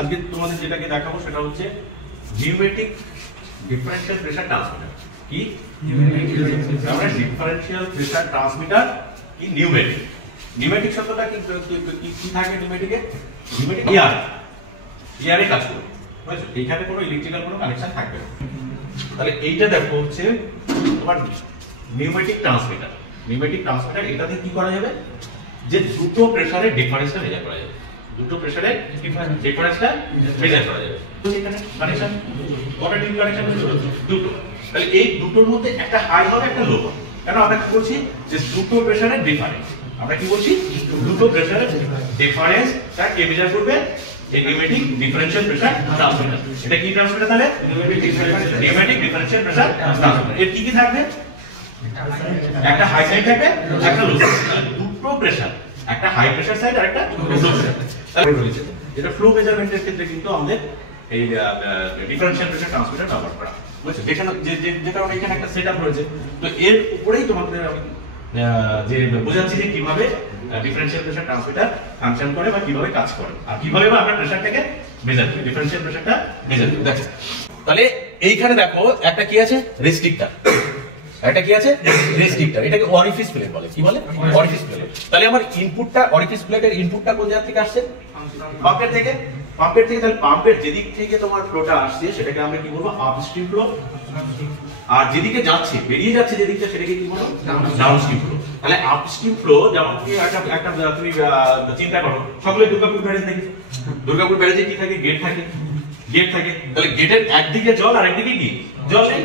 আজকে তোমাদের যেটাকে দেখাবো সেটা হচ্ছে নিউমেটিক ডিফারেনশিয়াল প্রেসার ট্রান্সমিটার। কি আমরা ডিফারেনশিয়াল প্রেসার ট্রান্সমিটার কি নিউমেটিক। নিউমেটিক শব্দটা কি কি থাকে নিউমেটিকে? নিউমেটিক ইয়ারে কাজ করে, বুঝছো? এখানে কোনো ইলেকট্রিক্যাল কোনো কানেকশন থাকবে না। তাহলে এইটা দেখো হচ্ছে তোমার নিউমেটিক ট্রান্সমিটার। নিউমেটিক ট্রান্সমিটার এটাতে কি করা যাবে, যে দুটো প্রেসারের ডিফারেন্সটা মেজার করা যাবে। দুটো প্রেসারের ডিফারেন্সটা মেজার করা যাবে। তো এখানে কানেকশন কটা ডিপ কানেকশন আছে? দুটো। তাহলে এই দুটোর মধ্যে একটা হাই হবে একটা লো হবে। কেন আমরা কি বলছি যে দুটো প্রেসারের ডিফারেন্স, আমরা কি বলছি দুটো প্রেসারের ডিফারেন্সটা কে মেজার করবে? এই নিউমেটিক ডিফারেনশিয়াল প্রেসার ট্রান্সমিটার। এটা কি ট্রান্সমিটার তাহলে? Pneumatic differential pressure transmitter. এর কি কি থাকবে? একটা হাই সাইড থাকবে, একটা লো সাইড। দুটো প্রেসার, একটা হাই প্রেসার সাইড আর একটা লো প্রেসার তাহলে রয়েছে। এটা ফ্লো মেজারমেন্টের ক্ষেত্রে কিন্তু আমাদের এই ডিফারেনশিয়াল প্রেসার ট্রান্সমিটার ব্যবহার করা, বুঝছো? যেখানে যে কারণে এখানে একটা সেটআপ রয়েছে। তো এর উপরেই তোমাদের আমি যে বোঝাচ্ছি যে কিভাবে ডিফারেনশিয়াল প্রেসার ট্রান্সমিটার ফাংশন করে বা কিভাবে কাজ করে আর কিভাবে আমরা প্রেসারটাকে মেজার করি, ডিফারেনশিয়াল প্রেসারটা মেজার করি। দেখো তাহলে এইখানে দেখো একটা কি আছে, রেস্ট্রিক্টর। এটা কি আছে? রেস্ট্রিক্টর। এটাকে অরিফিস প্লেট বলে। কি বলে? Orifice plate. তাহলে আমার ইনপুটটা, অরিফিস প্লেটের ইনপুটটা কোন জায়গা থেকে আসছে? পাম্পের থেকে। পাম্পের থেকে। তাহলে পাম্পের যেদিক থেকে তোমার ফ্লোটা আসছে সেটাকে আমরা কি বলবো? Upstream flow. আর যেদিকে যাচ্ছে, বেরিয়ে যাচ্ছে যেদিকটা, সেটাকে কি বলবো? Downstream flow. তাহলে আপস্ট্রিম ফ্লো যেমন কি একটা তুমি চিন্তা করো, সকলে দুর্গাপুর ব্যারেজ দেখেছো। দুর্গাপুর ব্যারেজে কি থাকে? গেট থাকে। গেট থাকে। তাহলে গেটের একদিকে জল আর একদিকে কি জল নেই।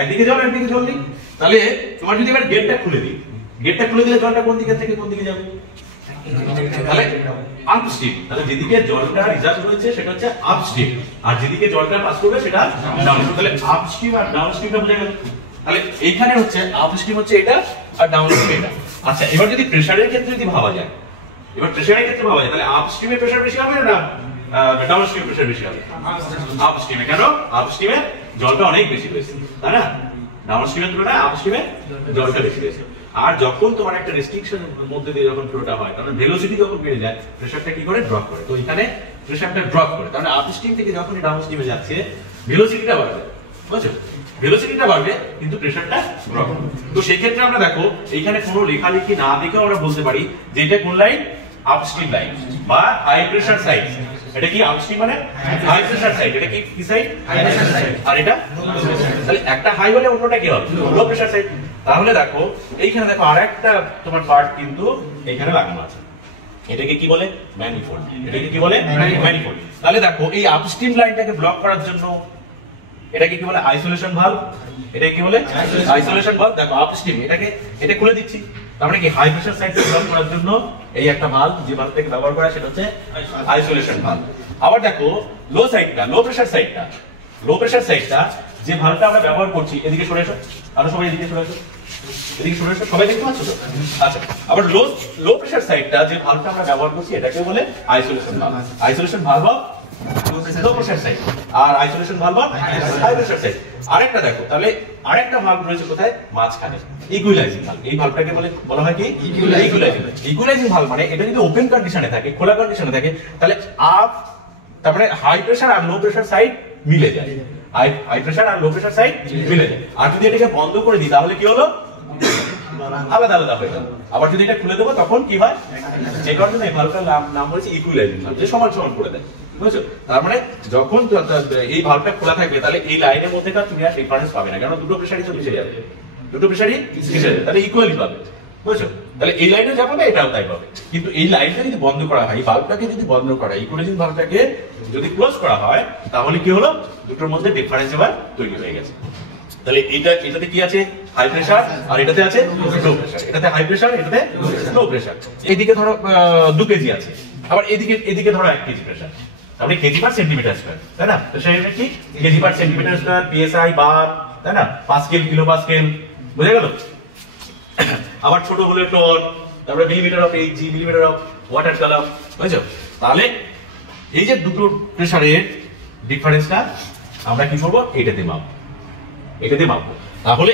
একদিকে জল একদিকে জল নেই। তাহলে তোমার যদি এবার গেটটা খুলে দিই, গেটটা খুলে দিলে জলটা কোন দিকে থেকে কোন দিকে যাবে? তাহলে আপস্ট্রিম। তাহলে যেদিকে জলটা রিজার্ভ রয়েছে সেটা হচ্ছে আপস্ট্রিম, আর যেদিকে জলটা পাস করবে সেটা ডাউনস্ট্রিম। তাহলে আপস্ট্রিম আর ডাউনস্ট্রিমটা বোঝা গেল। তাহলে এইখানে হচ্ছে আপস্ট্রিম হচ্ছে এটা আর ডাউনস্ট্রিম এটা। আচ্ছা, এবার যদি প্রেসারের ক্ষেত্রে যদি ভাবা যায়, এবার প্রেসারের ক্ষেত্রে ভাবা যায়, তাহলে আপস্ট্রিমে প্রেসার বেশি হবে না ডাউনস্ট্রিমে প্রেসার বেশি হবে? আপস্ট্রিমে। কেন? আপস্ট্রিমে জলটা অনেক বেশি রয়েছে, তাই না? ডাউনস্ট্রিমের তুলনায় আপস্ট্রিমে জলটা বেশি রয়েছে। আর যখন তোমার একটা রেস্ট্রিকশন মধ্যে দিয়ে যখন ফ্লোটা হয়, কারণ ভেলোসিটি যখন বেড়ে যায়, প্রেসারটা কি করে? ড্রপ করে। তো এখানে প্রেসারটা ড্রপ করে, তাহলে আপস্ট্রিম থেকে যখন ডাউনস্ট্রিমে যাচ্ছে ভেলোসিটিটা বাড়বে, বুঝছো? ভেলোসিটিটা বাড়বে কিন্তু প্রেসারটা ড্রপ হবে। তো সেই ক্ষেত্রে আমরা দেখো এইখানে কোনো লেখালেখি না দেখেও আমরা বলতে পারি যে এটা কোন লাইন? আপস্ট্রিম লাইন বা হাই প্রেসার সাইড। এটা কি আপস্ট্রিম মানে হাই প্রেসার সাইড। এটা কি সাইড? High pressure side. আর এটা তাহলে একটা হাই হলে অন্যটা কি হবে? Low pressure side. তাহলে দেখো এইখানে দেখো আরেকটা তোমার পার্ট কিন্তু এখানে লাগানো আছে। এটাকে কি বলে? ম্যানিফোল্ড। এটাকে কি বলে? ম্যানিফোল্ড। তাহলে দেখো এই আপস্ট্রিম লাইনটাকে ব্লক করার জন্য এটাকে কি বলে? Isolation valve. এটাকে কি বলে? Isolation valve. দেখো আপস্ট্রিম এটা খুলে দিচ্ছি, তার মানে কি হাই প্রেসার সাইডকে ব্লক করার জন্য এই একটা ভালভ, যে ভালভটাকে ব্যবহার করা সেটা হচ্ছে আইসোলেশন ভালভ। আবার দেখো লো সাইডটা, লো প্রেসার সাইডটা, লো প্রেসার সাইডটা যে ভালভটা আমরা ব্যবহার করছি, এদিকে সরে এসো, আরো সবাই এদিকে সরে এসো, এদিকে সরে এসো, সবাই দেখতে পাচ্ছ তো? আচ্ছা, আবার লো প্রেসার সাইডটা যে ভালভটা আমরা ব্যবহার করছি এটাকে বলে isolation valve. Isolation valve low pressure side আর isolation valve high pressure side. আরেকটা দেখো, তাহলে আরেকটা ভালভ রয়েছে কোথায়? মাঝখানে, ইকুইলাইজিং ভালভ। এই ভালভটাকে বলা হয় কি? ইকুইলাইজিং। ইকুইলাইজিং ভালভ মানে এটা যদি ওপেন কন্ডিশনে থাকে, খোলা কন্ডিশনে থাকে, তাহলে তারপরে হাই প্রেসার আর লো প্রেসার সাইড মিলে যায়। হাই প্রেসার আর লো প্রেসার সাইড মিলে যায়। আর যদি এটাকে বন্ধ করে দিই তাহলে কি হলো? আলাদা আলাদা হয়ে গেল। আবার যদি এটা খুলে দেবো তখন কি হয়? যে কারণে এই ভালভটার নাম হচ্ছে ইকুইলাইজিং ভালভ, যে সমান সমান করে দেয়, বুঝছো? তার মানে যখন এই ভালভটা খোলা থাকবে তাহলে এই লাইনের মধ্যে তুমি আর ডিফারেন্স পাবে না, কারণ দুটো প্রেসারই তো মিশে যাবে, দুটো প্রেসারই মিশে যাবে, তাহলে ইকুয়ালি পাবে, বুঝছো? তাহলে এই লাইনে যা পাবে এটাও তাই পাবে। কিন্তু এই লাইনটা যদি বন্ধ করা হয়, ভালভটাকে যদি বন্ধ করা হয়, ইকুইলাইজিং ভালভটাকে যদি ক্লোজ করা হয়, তাহলে কি হলো? দুটোর মধ্যে ডিফারেন্স এবার তৈরি হয়ে গেছে। তাহলে এটাতে কি আছে? হাই প্রেসার, আর এটাতে আছে লো প্রেসার। এটাতে হাই প্রেসার, এটাতে লো প্রেসার। এদিকে ধরো 2 কেজি আছে, আবার এদিকে ধরো 1 কেজি প্রেসার, তাহলে কেজি পার সেন্টিমিটার স্কয়ার, তাই না? প্রেসার কি? KG per centimetre square, PSI bar, তাই না? পাস্কেল, কিলো পাস্কেল, বুঝা গেল? আবার ছোট হলে টন, তারপরে millimetre of HG, millimetre of water column, বুঝছো? তাহলে এই যে দুটো প্রেসারের ডিফারেন্সটা আমরা কি করব? এটাতে মাপবো, এটাতে মাপবো। তাহলে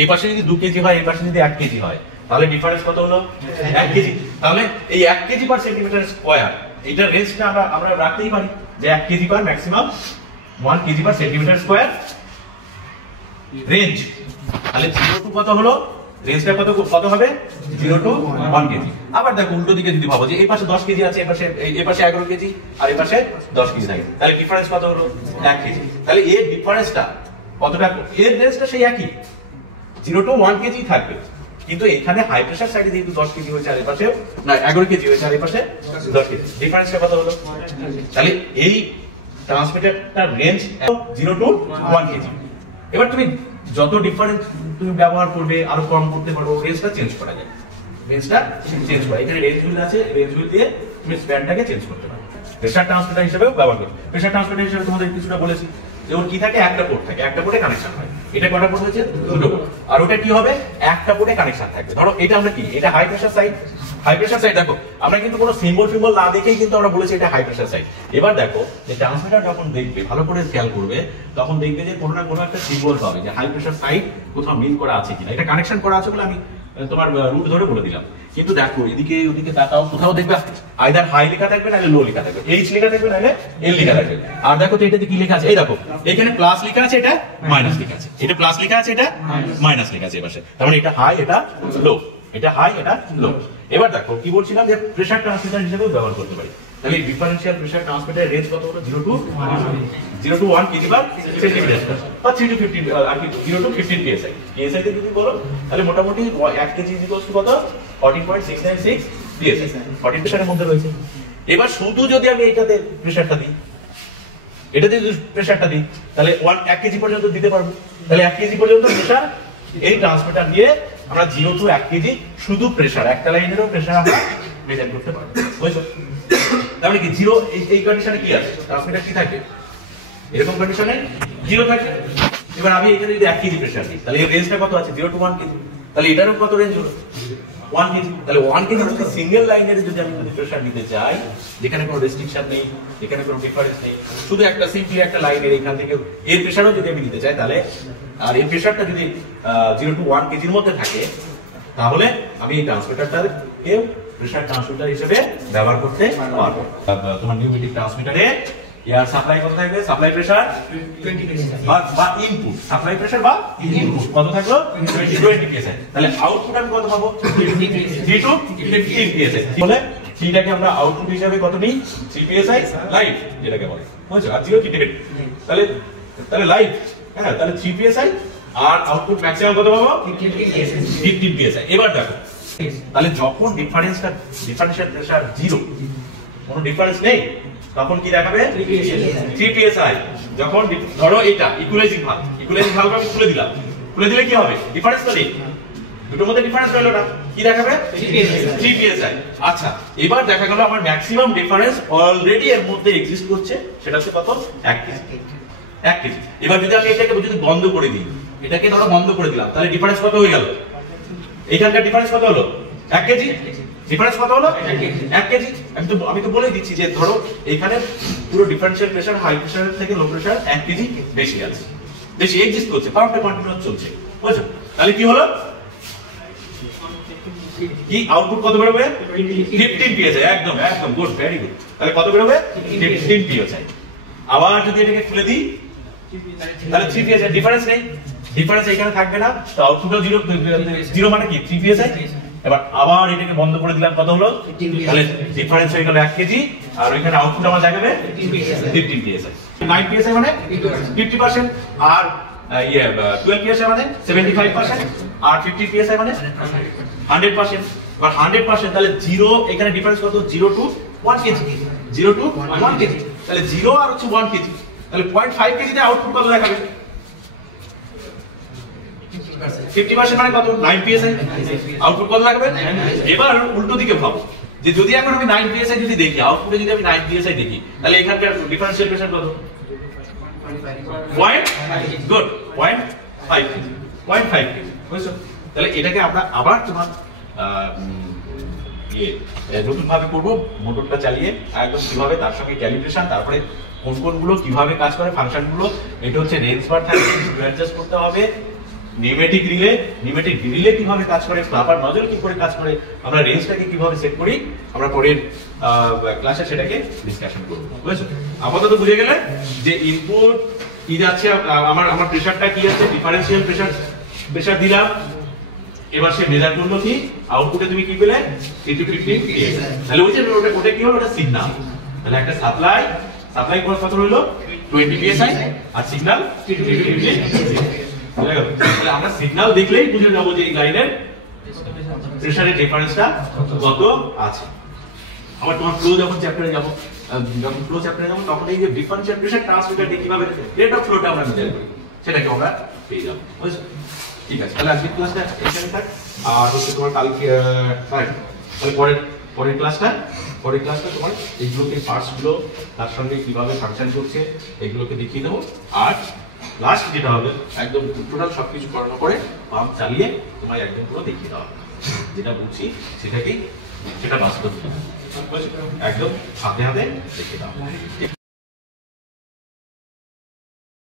এই পাশে যদি 2 কেজি হয়, এই পাশে যদি 1 কেজি হয়, তাহলে ডিফারেন্স কত হলো? 1 কেজি। তাহলে এই 1 কেজি পার সেন্টিমিটার স্কয়ার, এটার রেঞ্জটা আমরা রাখতেই পারি। যে 1 KG per maximum 1 KG per centimetre square range. তাহলে 0 টু কত হলো, রেঞ্জটা কত হবে 0 টু 1 কেজি। আবার দেখো উল্টো দিকে যদি ভাবো যে এই পাশে 10 কেজি আছে, এই পাশে 11 কেজি আর এই পাশে 10 কেজি থাকে, তাহলে ডিফারেন্স কত হলো 1 কেজি। তাহলে এর ডিফারেন্সটা কতটা, এর রেঞ্জটা সেই একই 0 টু 1 কেজি থাকবে, কিন্তু এখানে হাই প্রেসার সাইডে যেহেতু 10 কেজি হয়েছে আর এই পাশে না 11 কেজি হয়েছে আর এই পাশে 10 কেজি, ডিফারেন্সটা কত হলো। তাহলে এই ট্রান্সমিটারটার রেঞ্জ 0 টু 1 কেজি। এবার তুমি যত ডিফারেন্স তুমি ব্যবহার করবে আরো কম করতে পারো, রেঞ্জটা চেঞ্জ করা যায়, রেঞ্জটা চেঞ্জ করা, এখানে রেঞ্জ হুইল আছে, রেঞ্জ হুইল দিয়ে তুমি স্প্যানটাকে চেঞ্জ করতে পারো। প্রেসার ট্রান্সমিটার হিসেবেও ব্যবহার করো। প্রেসার ট্রান্সমিটার হিসেবে তোমাদের কিছুটা বলেছি, যেমন কি থাকে একটা পোর্ট থাকে, একটা পোর্টে কানেকশন হয়, এটা কটা পোর্ট হয়েছে দুটো পোর্ট, আর ওটা কি হবে একটা পোর্টে কানেকশন থাকবে। ধরো এটা আমরা কি, এটা high pressure side, high pressure side দেখো আমরা কিন্তু কোনো সিম্বল ফিম্বল না দেখেই কিন্তু আমরা বলেছি এটা হাই প্রেসার সাইড। এবার দেখো যে ট্রান্সমিটার যখন দেখবে, ভালো করে খেয়াল করবে, তখন দেখবে যে কোনো না কোনো একটা সিম্বল পাবে যে হাই প্রেসার সাইড কোথাও মিল করা আছে কিনা, এটা কানেকশন করা আছে বলে আমি তোমার রুট ধরে বলে দিলাম। কিন্তু দেখো এদিকে ওদিকে তাকাও, কোথাও দেখবে আইদার হাই লেখা থাকবে নাহলে লো লেখা থাকবে, এইচ লেখা থাকবে নাহলে এল লেখা থাকবে। আর দেখো তো এটাতে কি লেখা আছে, এই দেখো এখানে প্লাস লেখা আছে, এটা মাইনাস লেখা আছে, এটা প্লাস লেখা আছে, এটা মাইনাস লেখা আছে এপাশে, তার মানে এটা হাই এটা লো, এটা হাই এটা লো। এবার দেখো কি বলছিলাম যে প্রেসার ট্রান্সমিটার হিসেবে ব্যবহার করতে পারি। তাহলে ডিফারেন্সিয়াল প্রেসার ট্রান্সমিটারের রেঞ্জ কত হলো 0 টু 1 কেজি পার সেন্টিমিটার বা 3 টু 15 আর কি 0 টু 15 psi। psi তে যদি বলো তাহলে মোটামুটি 1 কেজি ইকুয়ালস টু কত 14.696 psi, 14 প্রেসারের মধ্যে রয়েছে। এবার শুধু যদি আমি এটাতে প্রেসারটা দিই, এটাতে যদি প্রেসারটা দিই তাহলে 1 কেজি পর্যন্ত দিতে পারবো। তাহলে 1 কেজি পর্যন্ত প্রেসার এই ট্রান্সমিটার দিয়ে আমরা 0 টু 1 কেজি শুধু প্রেসার, একটা লাইনেরও প্রেসার আমরা মেজার করতে পারবো, বুঝছো? তাহলে কি 0 এই কন্ডিশনে কি আছে, ট্রান্সমিটার কি থাকে এরকম কন্ডিশনে 0 থাকে। এবার আমি এখানে যদি 1 কেজি প্রেসার দিই তাহলে এর রেঞ্জটা কত আছে 0 টু 1 কেজি, তাহলে এটারও কত রেঞ্জ হলো 1 কেজি। তাহলে 1 কেজি যদি সিঙ্গেল লাইনের যদি আমি প্রেসার দিতে চাই, যেখানে কোনো রেস্ট্রিকশন নেই, যেখানে কোনো ডিফারেন্স নেই, শুধু একটা সিম্পলি একটা লাইনের এখান থেকে এর প্রেসারও যদি আমি দিতে চাই, তাহলে আর এর প্রেসারটা যদি 0 টু 1 কেজির মধ্যে থাকে, তাহলে আমি এই ট্রান্সমিটারটাকে প্রেসার ট্রান্সমিটার হিসেবে ব্যবহার করতে পারবো। তোমার নিউমেটিক ট্রান্সমিটারে এয়ার সাপ্লাই কত থাকবে, সাপ্লাই প্রেসার 20 বা ইনপুট সাপ্লাই প্রেসার বা ইনপুট কত থাকলো 20 psi। তাহলে আউটপুট আমি কত পাবো 3 টু 15 psi। বলে সেটাকে আমরা আউটপুট হিসেবে কত নিই 3 psi লাইভ যেটাকে বলে, বুঝছো? আর 0 কি নেগেটিভ, তাহলে লাইভ, হ্যাঁ, তাহলে 3 psi আর আউটপুট ম্যাক্সিমাম কত পাবো 15 psi। এবার দেখো তাহলে যখন ডিফারেন্সিয়াল প্রেসার 0, কোনো ডিফারেন্স নেই, তখন কি দেখাবে 3 psi। যখন ধরো এটা ইকুয়ালাইজিং ভালভ আমি খুলে দিলে কি হবে, ডিফারেন্স তো নেই, দুটোর মধ্যে ডিফারেন্স হলো না, কি দেখাবে 3 psi। আচ্ছা এবার দেখা গেল আমার ম্যাক্সিমাম ডিফারেন্স অলরেডি এর মধ্যে এক্সিস্ট করছে, সেটা হচ্ছে কত 1 কেজি। এবার যদি আমি এটাকে যদি বন্ধ করে দিই, এটাকে ধরো বন্ধ করে দিলাম, তাহলে ডিফারেন্স কত হয়ে গেল, এখানকার ডিফারেন্স কত হলো 1 কেজি, ডিফারেন্স কত হলো 1 কেজি। আমি তো বলেই দিচ্ছি যে ধরো এখানে পুরো ডিফারেন্সিয়াল প্রেসার হাই প্রেসারের থেকে লো প্রেসার 1 কেজি বেশি আছে, বেশি এক্সিস্ট করছে, পাম্পটা কন্টিনিউয়াস চলছে, বুঝছো? তাহলে কি হলো, কি আউটপুট কত বেরোবে 15 psi। একদম গুড, ভেরি গুড। তাহলে কত বেরোবে 15 psi। আবার যদি এটাকে খুলে দিই তাহলে 3 psi, ডিফারেন্স নেই, ডিফারেন্স এখানে থাকবে না, তো আউটপুটও 0 মানে কি 3 psi। এবার আবার এটাকে বন্ধ করে দিলাম, কত হলো, তাহলে ডিফারেন্স হয়ে গেল 1 কেজি, আর ওইখানে আউটপুট আমার দেখাবে 15 psi। 9 psi মানে 50%, আর 12 psi মানে 75%, আর 15 psi মানে 100%। আর 100% তাহলে 0, এখানে ডিফারেন্স কত 0 টু 1 কেজি, 0 টু 1 কেজি, তাহলে 0 আর হচ্ছে 1 কেজি, তাহলে 0.5 কেজিতে আউটপুট কত দেখাবে 50% মানে কত 9 psi, আউটপুট কত দেখাবে। এবার উল্টো দিকে ভাবো যে যদি এখন আমি 9 psi যদি দেখি, আউটপুটে যদি আমি 9 psi দেখি, তাহলে এখানকার ডিফারেন্সিয়াল প্রেসার কত 0.5 কেজি, বুঝছো? তাহলে এটাকে আমরা আবার তোমার নতুন ভাবে করবো, মোটরটা চালিয়ে একদম কিভাবে, তার সঙ্গে ক্যালিব্রেশন, তারপরে কোনগুলো কিভাবে কাজ করে, ফাংশন গুলো, এটা হচ্ছে রেঞ্জ বার থাকবে, অ্যাডজাস্ট করতে হবে। নিউমেটিক রিলে কিভাবে কাজ করে, ফ্লাপার নজল কি করে কাজ করে, আমরা রেঞ্জটাকে কিভাবে সেট করি, আমরা পরের ক্লাসে সেটাকে ডিসকাশন করব, বুঝছো? আপাতত বুঝে গেলে যে ইনপুট কি যাচ্ছে, আমার প্রেসারটা কি আছে, ডিফারেন্সিয়াল প্রেসার দিলাম, এবার সে মেজার করলো কি, আউটপুটে তুমি কি পেলে 350 তাহলে ওই যে ওটা কি হলো, ওটা সিগন্যাল। তাহলে একটা সাপ্লাই কত হলো 20 psi আর সিগন্যাল 350। তাহলে আমরা সিগন্যাল দেখলেই বুঝে যাবো যে এই লাইনের প্রেসারের ডিফারেন্সটা কত আছে। আবার তোমার ফ্লো যখন চ্যাপ্টারে যাব, তখন এই যে ডিফারেন্সিয়াল প্রেসার ট্রান্সমিটার দিয়ে কিভাবে রেট অফ ফ্লোটা আমরা মেজার করি সেটাকে আমরা পেয়ে যাবো। বুঝছো? ঠিক আছে, তাহলে আজকের ক্লাসটা এখানে থাক। আর হচ্ছে তোমার কালকে তাহলে পরের ক্লাসটা তোমার এইগুলোকে পার্টসগুলো তার সঙ্গে কিভাবে ফাংশন করছে এগুলোকে দেখিয়ে দেবো। আর লাস্ট যেটা হবে একদম টোটাল সবকিছু করানোর পরে পাম্প চালিয়ে তোমায় একদম পুরো দেখিয়ে দেওয়া হবে, যেটা বলছি সেটা বাস্তব একদম হাতে হাতে দেখিয়ে দেওয়া হবে।